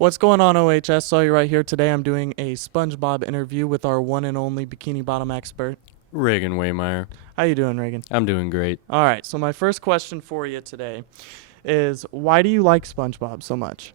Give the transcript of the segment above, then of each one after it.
What's going on, OHS? Sawyer Wright here. Today I'm doing a Spongebob interview with our one and only bikini bottom expert. Reagan Wehmeyer. How you doing, Reagan? I'm doing great. All right, so my first question for you today is, why do you like SpongeBob so much?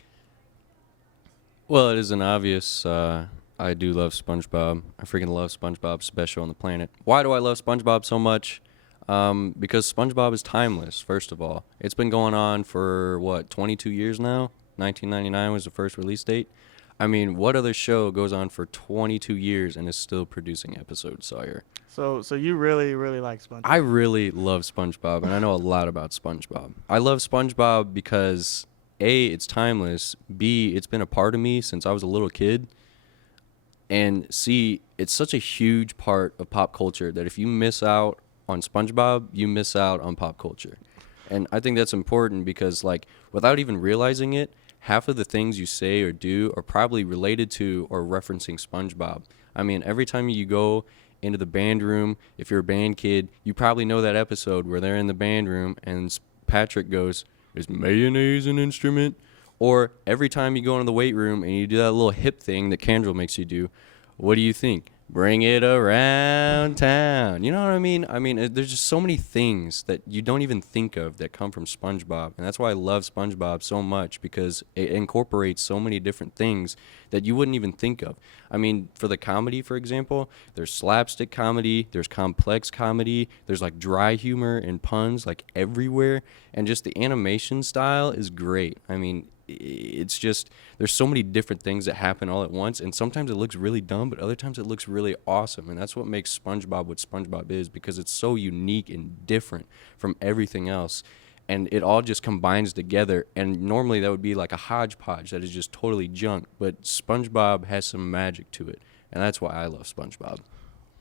Well, it isn't obvious. I do love SpongeBob. I freaking love SpongeBob Special on the planet. Why do I love SpongeBob so much? Because SpongeBob is timeless, first of all. It's been going on for, 22 years now? 1999 was the first release date. I mean, what other show goes on for 22 years and is still producing episodes, Sawyer? So you really, really like SpongeBob. I really love SpongeBob, and I know a lot about SpongeBob. I love SpongeBob because, A, it's timeless. B, it's been a part of me since I was a little kid. And C, it's such a huge part of pop culture that if you miss out on SpongeBob, you miss out on pop culture. And I think that's important because, without even realizing it, half of the things you say or do are probably related to or referencing SpongeBob. I mean, every time you go into the band room, if you're a band kid, you probably know that episode where they're in the band room and Patrick goes, "Is mayonnaise an instrument?" Or every time you go into the weight room and you do that little hip thing that Kendall makes you do, what do you think? Bring it around town. You know what I mean? There's just so many things that you don't even think of that come from SpongeBob. And that's why I love SpongeBob so much, because it incorporates so many different things that you wouldn't even think of. I mean, for the comedy, for example, there's slapstick comedy, there's complex comedy, there's dry humor and puns everywhere. And just the animation style is great. I mean, it's just, there's so many different things that happen all at once, and sometimes it looks really dumb, but other times it looks really awesome. And that's what makes SpongeBob what SpongeBob is, because it's so unique and different from everything else, and it all just combines together. And normally that would be like a hodgepodge that is just totally junk, but SpongeBob has some magic to it, and that's why I love SpongeBob.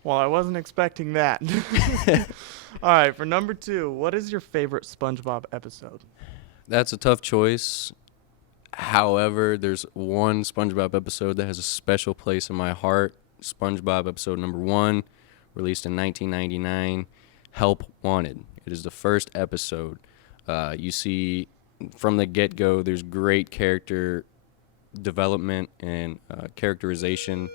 Well, I wasn't expecting that. All right, for number 2, what is your favorite SpongeBob episode? That's a tough choice. However, there's one SpongeBob episode that has a special place in my heart. SpongeBob episode number 1, released in 1999, Help Wanted. It is the first episode. You see from the get-go, there's great character development and characterization.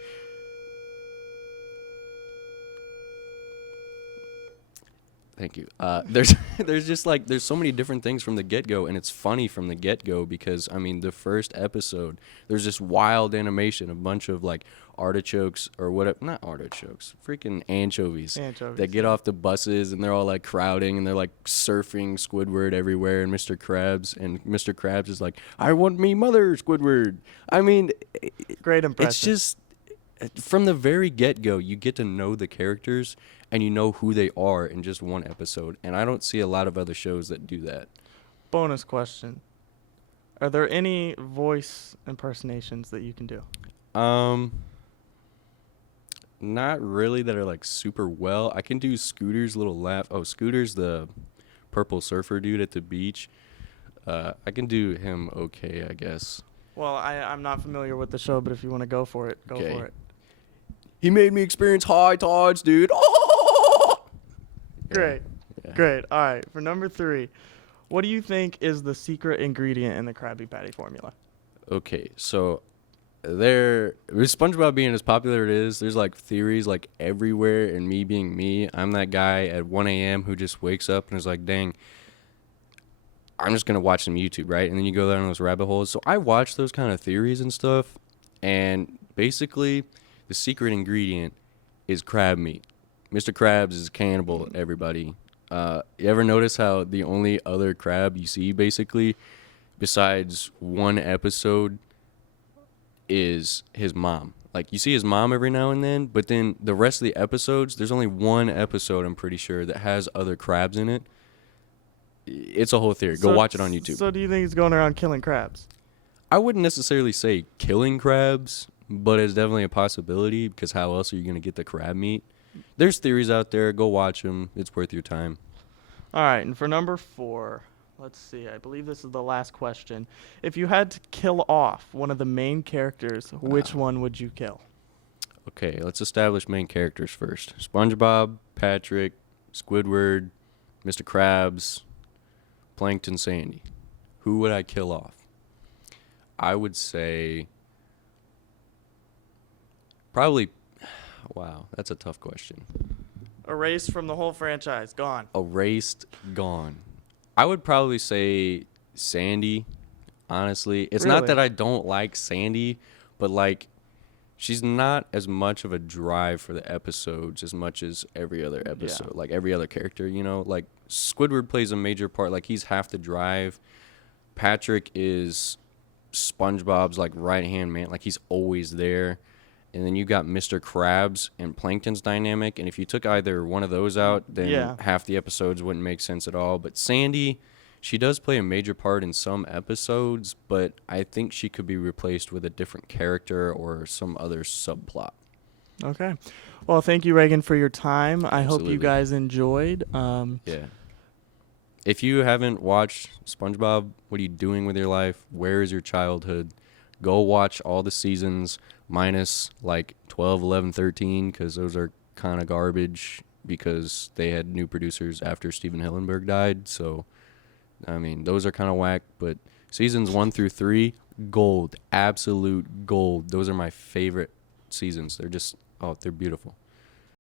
Thank you. There's just there's so many different things from the get-go, and it's funny from the get-go because, I mean, the first episode, there's this wild animation, a bunch of artichokes or whatever, not artichokes, freaking anchovies that get off the buses, and they're all crowding, and they're surfing Squidward everywhere, and Mr. Krabs is like, "I want me mother, Squidward." I mean, Great impression. it's just, from the very get-go, you get to know the characters and you know who they are in just one episode. And I don't see a lot of other shows that do that. Bonus question. Are there any voice impersonations that you can do? Not really that are super well. I can do Scooter's little laugh. Oh, Scooter's the purple surfer dude at the beach. I can do him okay, I guess. Well, I'm not familiar with the show, but if you want to go for it, go for it. He made me experience high tides, dude. Oh! Great. Yeah. Great. All right. For number 3, what do you think is the secret ingredient in the Krabby Patty formula? Okay, so with SpongeBob being as popular it is, there's theories everywhere, and me being me, I'm that guy at 1 a.m. who just wakes up and is like, dang, I'm just going to watch some YouTube, right? And then you go down those rabbit holes. So I watch those kind of theories and stuff, and basically the secret ingredient is crab meat. Mr. Krabs is a cannibal, everybody. You ever notice how the only other crab you see, basically, besides one episode, is his mom? You see his mom every now and then, but then the rest of the episodes, there's only one episode, I'm pretty sure, that has other crabs in it. It's a whole theory. Go watch it on YouTube. So do you think he's going around killing crabs? I wouldn't necessarily say killing crabs, but it's definitely a possibility, because how else are you going to get the crab meat? There's theories out there. Go watch them. It's worth your time. All right, and for number 4, let's see. I believe this is the last question. If you had to kill off one of the main characters, which one would you kill? Okay, let's establish main characters first. SpongeBob, Patrick, Squidward, Mr. Krabs, Plankton Sandy. Who would I kill off? I would say probably. Wow, that's a tough question. Erased from the whole franchise, gone. Erased, gone. I would probably say Sandy. Honestly, it's not Really? that I don't like Sandy, but like she's not as much of a drive for the episodes as much as every other episode, like every other character, you know? Like Squidward plays a major part, like he's half the drive. Patrick is SpongeBob's like right-hand man, like he's always there. And then you got Mr. Krabs and Plankton's dynamic, and if you took either one of those out, then Yeah. half the episodes wouldn't make sense at all. But Sandy, she does play a major part in some episodes, but I think she could be replaced with a different character or some other subplot. Okay. Well, thank you, Reagan, for your time. I hope you Absolutely. guys enjoyed. Yeah. If you haven't watched SpongeBob, what are you doing with your life? Where is your childhood? Go watch all the seasons minus like 12, 11, 13 because those are kind of garbage because they had new producers after Steven Hillenburg died. So, I mean, those are kind of whack. But seasons 1 through 3, gold. Absolute gold. Those are my favorite seasons. They're just, oh, they're beautiful.